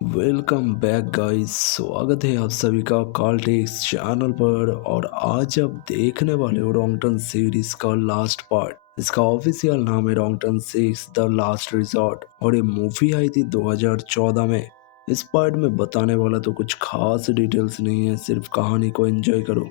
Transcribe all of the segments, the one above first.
Welcome back guys. स्वागत है आप सभी का कॉल्टेक्स चैनल पर। और आज आप देखने वाले हो रॉन्गटन सीरीज का लास्ट पार्ट। इसका ऑफिशियल नाम है रॉन्गटन 6 द लास्ट रिजॉर्ट और ये मूवी आई थी 2014 में। इस पार्ट में बताने वाला तो कुछ खास डिटेल्स नहीं है, सिर्फ कहानी को एंजॉय करो।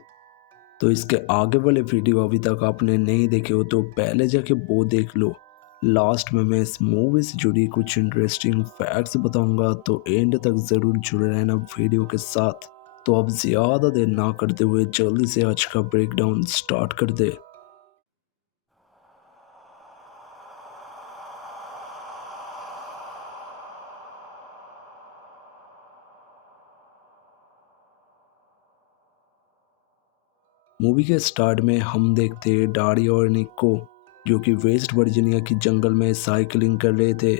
तो इसके आगे वाले वीडियो अभी तक आपने नहीं देखे हो तो पहले जाके वो देख लो। लास्ट में मैं इस मूवी से जुड़ी कुछ इंटरेस्टिंग फैक्ट्स बताऊंगा, तो एंड तक ज़रूर जुड़े रहना वीडियो के साथ। तो अब ज़्यादा देर ना करते हुए जल्दी से आज का ब्रेकडाउन स्टार्ट कर दे। मूवी के स्टार्ट में हम देखते हैं डारी और निक को, जो कि वेस्ट वर्जीनिया की जंगल में साइकिलिंग कर रहे थे।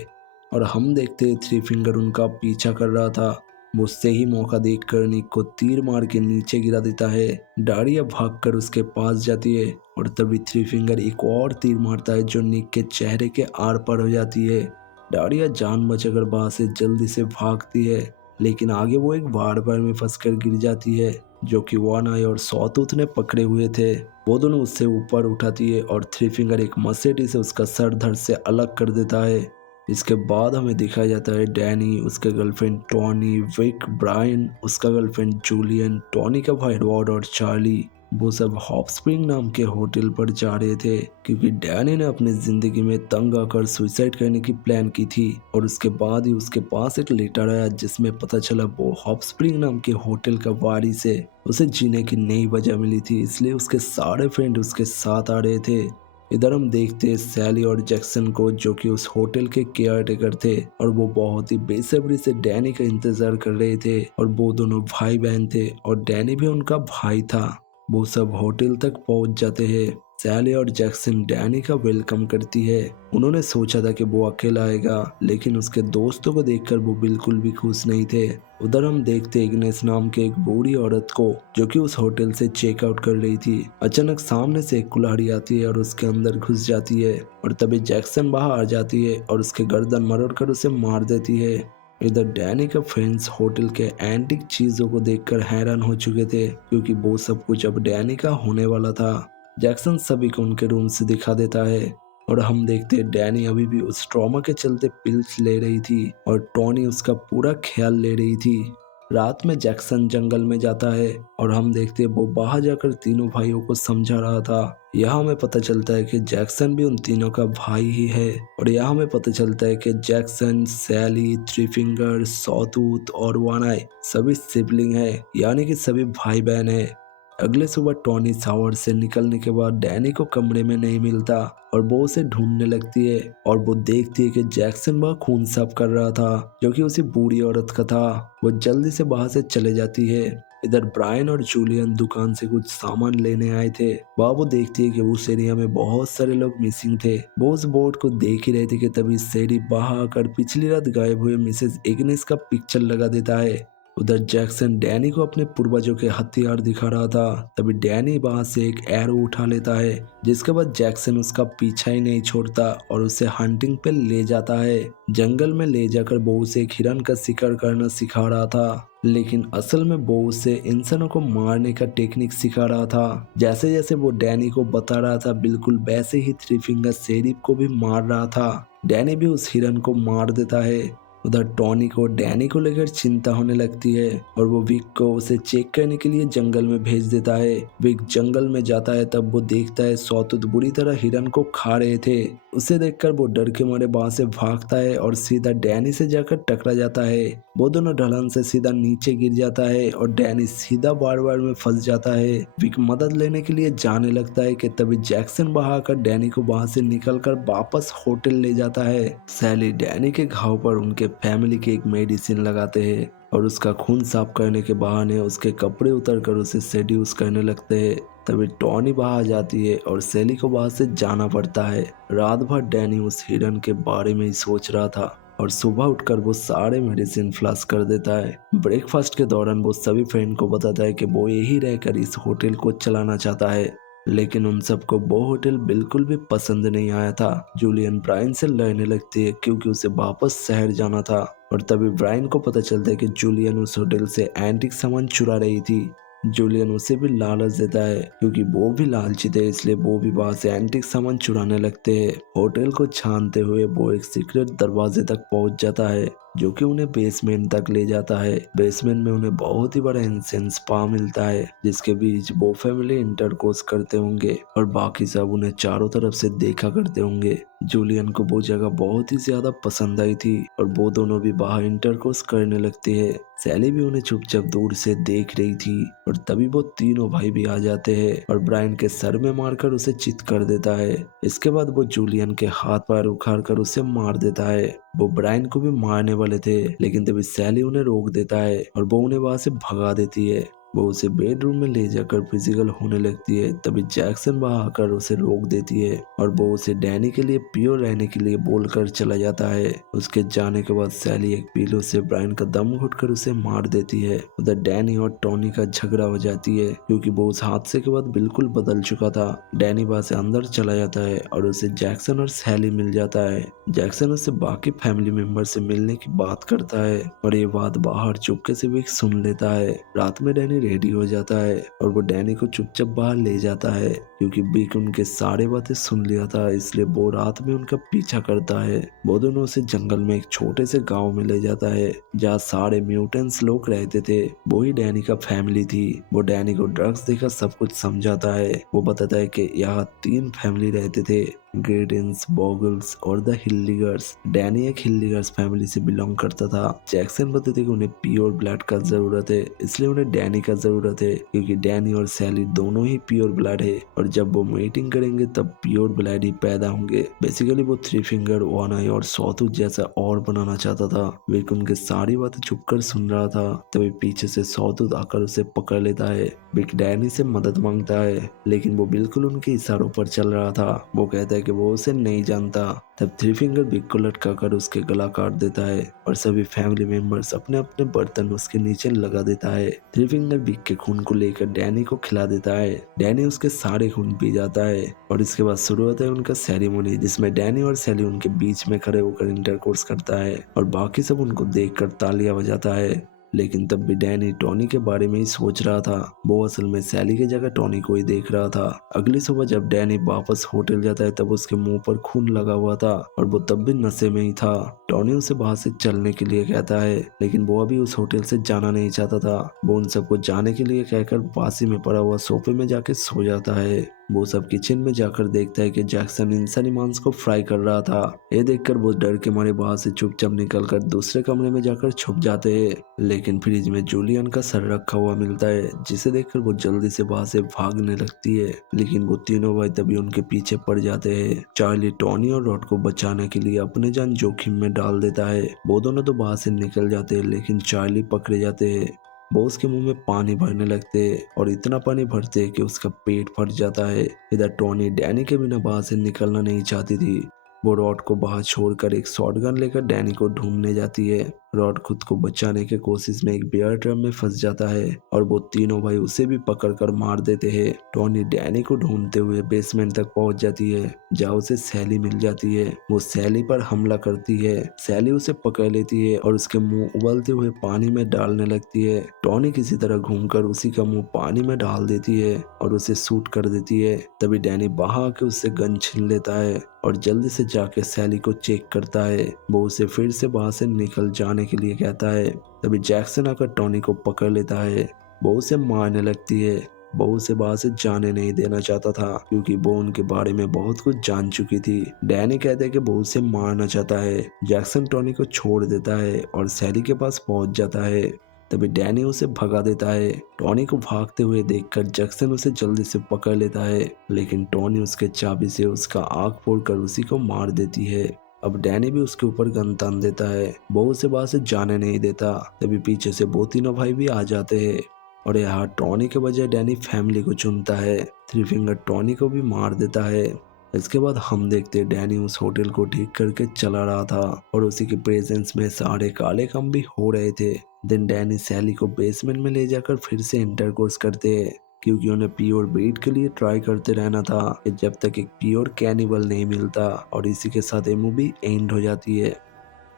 और हम देखते थ्री फिंगर उनका पीछा कर रहा था। वो सही मौका देखकर निक को तीर मार के नीचे गिरा देता है। डारिया भागकर उसके पास जाती है और तभी थ्री फिंगर एक और तीर मारता है जो निक के चेहरे के आर पार हो जाती है। डारिया जान बचाकर वहां से जल्दी से भागती है, लेकिन आगे वो एक बाड़ में फंसकर गिर जाती है, जो कि वन आई और सॉटूथ ने पकड़े हुए थे। वो दोनों उससे ऊपर उठाती है और थ्री फिंगर एक मसेटी से उसका सर धड़ से अलग कर देता है। इसके बाद हमें दिखाया जाता है डैनी, उसके गर्लफ्रेंड टॉनी, विक, ब्रायन, उसका गर्लफ्रेंड जूलियन, टॉनी का भाई रॉड और चार्ली। वो सब हॉट स्प्रिंग नाम के होटल पर जा रहे थे, क्योंकि डैनी ने अपनी जिंदगी में तंग आकर सुसाइड करने की प्लान की थी। और उसके बाद ही उसके पास एक लेटर आया जिसमें पता चला वो हॉट स्प्रिंग नाम के होटल का वारिस है। उसे जीने की नई वजह मिली थी, इसलिए उसके सारे फ्रेंड उसके साथ आ रहे थे। इधर हम देखते हैं सैली और जैक्सन को, जो कि उस होटल के केयर टेकर थे, और वो बहुत ही बेसब्री से डैनी का इंतजार कर रहे थे। और वो दोनों भाई बहन थे और डैनी भी उनका भाई था। वो सब होटल तक पहुंच जाते हैं। सैली और जैक्सन डैनी का वेलकम करती है। उन्होंने सोचा था कि वो अकेला आएगा, लेकिन उसके दोस्तों को देखकर वो बिल्कुल भी खुश नहीं थे। उधर हम देखते इग्नेस नाम के एक बूढ़ी औरत को, जो कि उस होटल से चेकआउट कर रही थी। अचानक सामने से एक कुल्हाड़ी आती है और उसके अंदर घुस जाती है, और तभी जैक्सन बाहर आ जाती है और उसके गर्दन मरोड़ कर उसे मार देती है। इधर डैनी का फ्रेंड्स होटल के एंटिक चीजों को देखकर हैरान हो चुके थे, क्योंकि वो सब कुछ अब डैनी का होने वाला था। जैक्सन सभी को उनके रूम से दिखा देता है, और हम देखते हैं डैनी अभी भी उस ट्रॉमा के चलते पिल्स ले रही थी और टॉनी उसका पूरा ख्याल ले रही थी। रात में जैक्सन जंगल में जाता है और हम देखते हैं वो बाहर जाकर तीनों भाइयों को समझा रहा था। यहाँ हमें पता चलता है कि जैक्सन भी उन तीनों का भाई ही है। और यहाँ हमें पता चलता है कि जैक्सन, सैली, थ्री फिंगर, सॉटूथ और वन आई सभी सिबलिंग है, यानी कि सभी भाई बहन है। अगले सुबह टॉनी शावर से निकलने के बाद डैनी को कमरे में नहीं मिलता और वो उसे ढूंढने लगती है। और वो देखती है कि जैक्सन वह खून साफ कर रहा था, जो कि उसी बूढ़ी औरत का था। वो जल्दी से वहां से चले जाती है। इधर ब्रायन और जूलियन दुकान से कुछ सामान लेने आए थे। वह वो देखती है कि उस एरिया में बहुत सारे लोग मिसिंग थे। वो उस बोर्ड को देख ही रहे थे कि तभी शेरी बाहर आकर पिछली रात गायब हुए मिसेस इग्नेस का पिक्चर लगा देता है। उधर जैक्सन डैनी को अपने पूर्वजों के हथियार दिखा रहा था। तभी डैनी वहां से एक एरो उठा लेता है, जिसके बाद जैक्सन उसका पीछा ही नहीं छोड़ता और उसे हंटिंग पे ले जाता है। जंगल में ले जाकर वो उसे एक हिरन का शिकार करना सिखा रहा था, लेकिन असल में वो उसे इंसानों को मारने का टेक्निक सिखा रहा था। जैसे जैसे वो डैनी को बता रहा था, बिल्कुल वैसे ही थ्री फिंगर शेरिफ को भी मार रहा था। डैनी भी उस हिरन को मार देता है। उधर टॉनी को डैनी को लेकर चिंता होने लगती है और वो विक को उसे चेक करने के लिए जंगल में भेज देता है। विक जंगल में जाता है, तब वो देखता है सॉटूथ बुरी तरह हिरन को खा रहे थे। उसे देखकर वो डर के मारे वहां से भागता है और सीधा डैनी से जाकर टकरा जाता है। वो दोनों ढलान से सीधा नीचे गिर जाता है और डैनी सीधा बार बार में फंस जाता है। विक मदद लेने के लिए जाने लगता है कि तभी जैक्सन बहाकर डैनी को वहां से निकलकर वापस होटल ले जाता है। सैली डैनी के घाव पर उनके फैमिली की एक मेडिसिन लगाते हैं और उसका खून साफ करने के बहाने उसके कपड़े उतर कर उसे सेड्यूस करने लगते हैं। तभी टॉनी बाहर जाती है और सैली को वहां से जाना पड़ता है। रात भर डैनी उस हिरन के बारे में ही सोच रहा था और सुबह उठकर वो सारे मेडिसिन फ्लश कर देता है। ब्रेकफास्ट के दौरान वो सभी फ्रेंड को बताता है कि वो यही रहकर इस होटल को चलाना चाहता है, लेकिन उन सबको वो होटल बिल्कुल भी पसंद नहीं आया था। जूलियन ब्रायन से लड़ने लगती है क्योंकि उसे वापस शहर जाना था और तभी ब्रायन को पता चलता है कि जूलियन उस होटल से एंटीक सामान चुरा रही थी। जूलियन उसे भी लालच देता है क्योंकि वो भी लालची थे, इसलिए वो भी वहां से एंटीक सामान चुराने लगते हैं। होटल को छानते हुए वो एक सीक्रेट दरवाजे तक पहुंच जाता है जो कि उन्हें बेसमेंट तक ले जाता है। बेसमेंट में उन्हें बहुत ही बड़ा एंशिएंट स्पा मिलता है जिसके बीच वो फैमिली इंटरकोर्स करते होंगे और बाकी सब उन्हें चारों तरफ से देखा करते होंगे। जूलियन को वो जगह बहुत ही ज्यादा पसंद आई थी और वो दोनों भी बाहर इंटरकोर्स करने लगती है। सैली भी उन्हें चुपचाप दूर से देख रही थी और तभी वो तीनों भाई भी आ जाते हैं और ब्रायन के सर में मारकर उसे चित कर देता है। इसके बाद वो जूलियन के हाथ पैर उखाड़ कर उसे मार देता है। वो ब्रायन को भी मारने वाले थे लेकिन तभी सैली उन्हें रोक देता है और वो उन्हें वहां से भगा देती है। वो उसे बेडरूम में ले जाकर फिजिकल होने लगती है। तभी जैक्सन वहां आकर उसे रोक देती है और वो उसे डैनी के लिए प्योर रहने के लिए बोलकर चला जाता है। उसके जाने के बाद सैली एक पीलो से ब्रायन का दम घुटकर उसे मार देती है। उधर डैनी और टॉनी का झगड़ा हो जाती है क्योंकि वो उस हादसे के बाद बिल्कुल बदल चुका था। डैनी वहां से अंदर चला जाता है और उसे जैक्सन और सैली मिल जाता है। जैक्सन उससे बाकी फैमिली मेंबर से मिलने की बात करता है और ये बात बाहर चुपके से भी सुन लेता है। रात में डैनी रेडी हो जाता है और वो डैनी को चुपचाप बाहर ले जाता है क्योंकि बिक उनके सारे बातें सुन लिया था, इसलिए वो रात में उनका पीछा करता है। वो दोनों उसे जंगल में एक छोटे से गांव में ले जाता है जहाँ सारे म्यूटेंट्स लोग रहते थे। वो ही डैनी का फैमिली थी। वो डैनी को ड्रग्स देकर सब कुछ समझाता है। वो बताता है कि यहाँ 3 फैमिली रहते थे, ग्रेडेंस, बॉगल्स और द हिल्लिगर्स। डैनी एक हिल्लिगर्स फैमिली से बिलोंग करता था। जैक्सन बताते कि उन्हें प्योर ब्लड का जरूरत है, इसलिए उन्हें डैनी का जरूरत है क्योंकि डैनी और सैली दोनों ही प्योर ब्लड है और जब वो मीटिंग करेंगे तब प्योर ब्लड ही पैदा होंगे। बेसिकली वो 3 फिंगर, 1 आई और सॉटूथ जैसा और बनाना चाहता था। विक उनके सारी बातें छुपकर सुन रहा था। तभी पीछे से सॉटूथ आकर उसे पकड़ लेता है। विक डैनी से मदद मांगता है लेकिन वो बिल्कुल उनके इशारों पर चल रहा था। वो कहता है कि वो उसे नहीं जानता। तब 3 फिंगर बिग को लटका कर उसके गला काट देता है और सभी फैमिली मेंबर्स अपने अपने बर्तन उसके नीचे लगा देता है। 3 फिंगर बिग के खून को लेकर डैनी को खिला देता है। डैनी उसके सारे खून पी जाता है और इसके बाद शुरू होता है उनका सेरेमनी जिसमें डैनी और सैली उनके बीच में खड़े होकर इंटरकोर्स करता है और बाकी सब उनको देखकर तालियां बजाता है। लेकिन तब भी डैनी टॉनी के बारे में ही सोच रहा था। वो असल में सैली की जगह टॉनी को ही देख रहा था। अगली सुबह जब डैनी वापस होटल जाता है तब उसके मुंह पर खून लगा हुआ था और वो तब भी नशे में ही था। टॉनी उसे बाहर से चलने के लिए कहता है लेकिन वो अभी उस होटल से जाना नहीं चाहता था। वो उन सबको जाने के लिए कहकर पास ही में पड़ा हुआ सोफे में जाके सो जाता है। वो सब किचन में जाकर देखता है कि जैक्सन इंसानी मांस को फ्राई कर रहा था। ये देखकर वो डर के मारे बाहर से चुपचाप निकलकर दूसरे कमरे में जाकर छुप जाते हैं। लेकिन फ्रिज में जूलियन का सर रखा हुआ मिलता है जिसे देखकर वो जल्दी से वहां से भागने लगती है। लेकिन वो तीनों भाई तभी उनके पीछे पड़ जाते हैं। चार्ली टॉनी और रॉड को बचाने के लिए अपने जान जोखिम में डाल देता है। वो दोनों तो बाहर से निकल जाते हैं लेकिन चार्ली पकड़े जाते हैं। वो उसके मुंह में पानी भरने लगते हैं और इतना पानी भरते हैं कि उसका पेट फट जाता है। इधर टॉनी डैनी के बिना बाहर से निकलना नहीं चाहती थी। वो रॉड को बाहर छोड़कर एक शॉटगन लेकर डैनी को ढूंढने जाती है। रॉड खुद को बचाने की कोशिश में एक बियर ड्रम में फंस जाता है और वो तीनों भाई उसे भी पकड़कर मार देते हैं। टॉनी डैनी को ढूंढते हुए बेसमेंट तक पहुंच जाती है जहाँ उसे सैली मिल जाती है। वो सैली पर हमला करती है। सैली उसे पकड़ लेती है और उसके मुंह उबलते हुए पानी में डालने लगती है। टॉनी किसी तरह घूमकर उसी का मुंह पानी में डाल देती है और उसे शूट कर देती है। तभी डैनी बाहर आके उससे गन छीन लेता है और जल्दी से जाके सैली को चेक करता है। वो उसे फिर से वहां से निकल जाने के लिए कहता है। तभी जैक्सन आकर टॉनी को पकड़ लेता है। वो उसे मारने लगती है। वो उसे वहां से जाने नहीं देना चाहता था क्योंकि वो उनके बारे में बहुत कुछ जान चुकी थी। डैनी कहते हैं कि वो उसे मारना चाहता है। जैक्सन टॉनी को छोड़ देता है और सैली के पास पहुंच जाता है। तभी डैनी उसे भगा देता है। टॉनी को भागते हुए देखकर जैक्सन उसे जल्दी से पकड़ लेता है लेकिन टॉनी उसके चाबी से उसका आँख फोड़कर उसी को मार देती है। अब डैनी भी उसके ऊपर गन तान देता है। वो उसे वहां से जाने नहीं देता। तभी पीछे से वो तीनों भाई भी आ जाते हैं और यहाँ टॉनी के बजाय डैनी फैमिली को चुनता है। 3 फिंगर टॉनी को भी मार देता है। इसके बाद हम देखते डैनी उस होटल को ठीक करके चला रहा था और उसी के प्रेजेंस में सारे काले काम भी हो रहे थे। दिन डैनी सैली को बेसमेंट में ले जाकर फिर से इंटरकोर्स करते हैं। क्योंकि उन्हें प्योर ब्रीड के लिए ट्राई करते रहना था कि जब तक एक प्योर कैनिबल नहीं मिलता, और इसी के साथ ये मूवी एंड हो जाती है।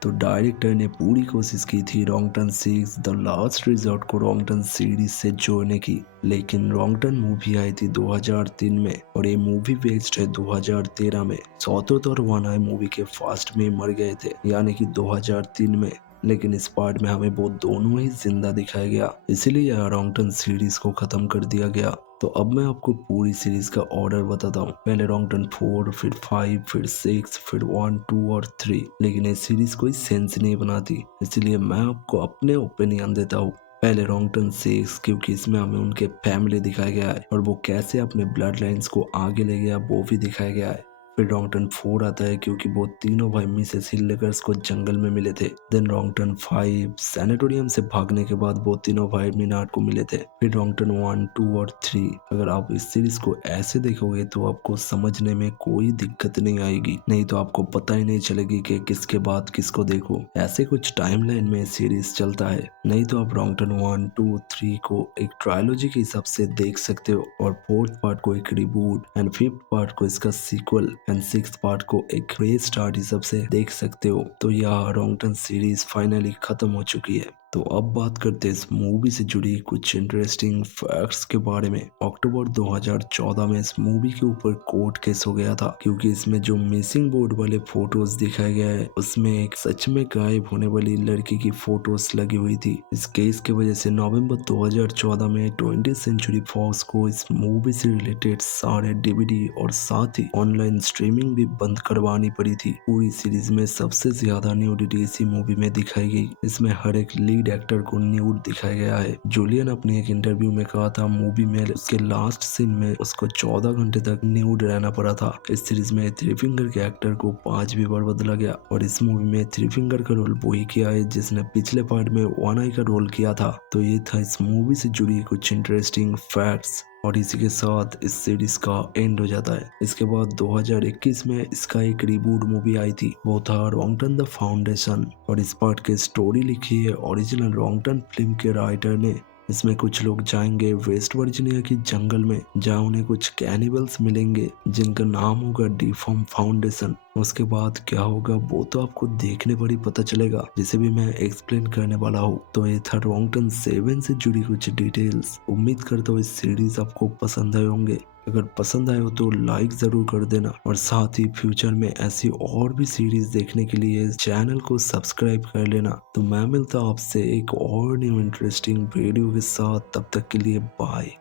तो डायरेक्टर ने पूरी कोशिश की थी wrong turn series the last resort को रॉन्ग टर्न सीरीज से जोड़ने की, लेकिन रॉन्ग टर्न मूवी आई थी 2003 में और ये मूवी बेस्ड है 2013 में। सौतोत और वानाई मूवी के फास्ट में मर गए थे, यानी कि 2003 में, लेकिन इस पार्ट में हमें वो दोनों ही जिंदा दिखाया गया, इसीलिए रॉन्ग टर्न सीरीज को खत्म कर दिया गया। तो अब मैं आपको पूरी सीरीज का ऑर्डर बताता हूँ। पहले रॉन्ग टर्न 4, फिर 5, फिर 6, फिर 1, 2 और 3, लेकिन ये सीरीज कोई सेंस नहीं बनाती, इसलिए मैं आपको अपने ओपिनियन देता हूँ। पहले रॉन्ग टर्न 6, क्योंकि इसमें हमें उनके फैमिली दिखाया गया है और वो कैसे अपने ब्लड लाइन्स को आगे ले गया वो भी दिखाया गया है। फिर रॉन्ग टर्न 4 आता है क्योंकि वो तीनों भाई मिसेस हिल्लेगर्स को जंगल में मिले थे। देन रॉन्ग टर्न 5, सैनेटोरियम से भागने के बाद वो तीनों भाई मीनार को मिले थे। फिर रॉन्ग टर्न 1, 2 और 3। अगर आप इस सीरीज को ऐसे देखोगे तो आपको समझने में कोई दिक्कत नहीं आएगी, नहीं तो आपको पता ही नहीं चलेगी कि किसके बाद किसको देखो। ऐसे कुछ टाइमलाइन में सीरीज चलता है, नहीं तो आप रॉन्ग टर्न 1, 2, 3 को एक ट्रायोलॉजी के हिसाब से देख सकते हो और फोर्थ पार्ट को एक रिबूट एंड फिफ्थ पार्ट को इसका सीक्वल एंड सिक्स्थ पार्ट को एक रीस्टार्ट हिसाब से देख सकते हो। तो यह रॉन्ग टर्न सीरीज फाइनली खत्म हो चुकी है। तो अब बात करते हैं इस मूवी से जुड़ी कुछ इंटरेस्टिंग फैक्ट्स के बारे में। अक्टूबर 2014 में इस मूवी के ऊपर कोर्ट केस हो गया था क्योंकि इसमें जो मिसिंग बोर्ड वाले फोटोज दिखाए गए है उसमें एक सच में गायब होने वाली लड़की की फोटोज लगी हुई थी। इस केस की वजह से नवंबर 2014 में 20th सेंचुरी फॉक्स को इस मूवी से रिलेटेड सारे डीवीडी और साथ ही ऑनलाइन स्ट्रीमिंग भी बंद करवानी पड़ी थी। पूरी सीरीज में सबसे ज्यादा न्यूडिटी इसी मूवी में दिखाई गई। इसमें हर एक लीड एक्टर को न्यूड दिखाया गया है। जूलियन अपने एक इंटरव्यू में कहा था मूवी में उसके लास्ट सीन में उसको 14 घंटे तक न्यूड रहना पड़ा था। इस सीरीज में थ्री फिंगर के एक्टर को 5 बार बदला गया और इस मूवी में थ्री फिंगर का रोल वही किया है जिसने पिछले पार्ट में वन आई का रोल किया था। तो ये था इस मूवी से जुड़ी कुछ इंटरेस्टिंग फैक्ट्स और इसी के साथ इस सीरीज का एंड हो जाता है। इसके बाद 2021 में इसका एक रिबूट मूवी आई थी, वो था रॉन्ग टर्न द फाउंडेशन और इस पार्ट की स्टोरी लिखी है ओरिजिनल रॉन्ग टर्न फिल्म के राइटर ने। इसमें कुछ लोग जाएंगे वेस्ट वर्जीनिया की जंगल में जहाँ उन्हें कुछ कैनिबल्स मिलेंगे जिनका नाम होगा डिफॉर्म फाउंडेशन। उसके बाद क्या होगा वो तो आपको देखने पर ही पता चलेगा, जिसे भी मैं एक्सप्लेन करने वाला हूँ। तो ये था रॉन्ग टर्न 7 से जुड़ी कुछ डिटेल्स। उम्मीद करता हूँ इस सीरीज आपको पसंद आए होंगे। अगर पसंद आए हो तो लाइक जरूर कर देना और साथ ही फ्यूचर में ऐसी और भी सीरीज देखने के लिए चैनल को सब्सक्राइब कर लेना। तो मैं मिलता हूँ आपसे एक और न्यू इंटरेस्टिंग वीडियो के साथ, तब तक के लिए बाय।